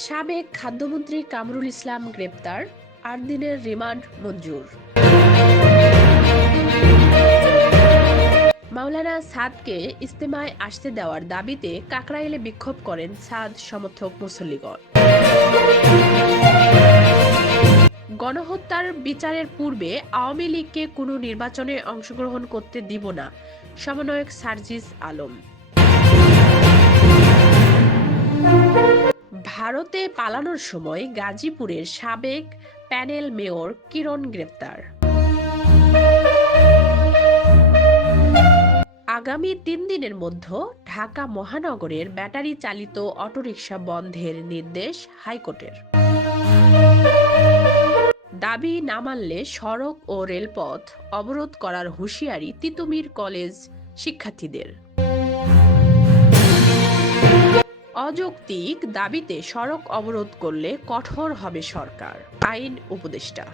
সাবেক খাদ্যমন্ত্রী কামরুল ইসলাম গ্রেপ্তার, ৮ দিনের রিমান্ড মঞ্জুর। মাওলানা সাদকে ইজতেমায় আসতে দেওয়ার দাবিতে কাকরাইলে বিক্ষোভ করেন সাদ সমর্থক মুসল্লিগণ। গণহত্যার বিচারের পূর্বে আওয়ামী লীগকে কোনো নির্বাচনে অংশগ্রহণ করতে দিব না, সমন্বয়ক সার্জিস আলম। ভারতে পালানোর সময় গাজীপুরের সাবেক প্যানেল মেয়র কিরণ গ্রেপ্তার। আগামী ৩ দিনের মধ্যে ঢাকা মহানগরের ব্যাটারি চালিত অটোরিকশা বন্ধের নির্দেশ হাইকোর্টের। দাবি না মানলে সড়ক ও রেলপথ অবরোধ করার হুঁশিয়ারি তিতুমীর কলেজ শিক্ষার্থীদের। অযৌক্তিক দাবিতে সড়ক অবরোধ করলে কঠোর হবে সরকার, আইন উপদেষ্টা।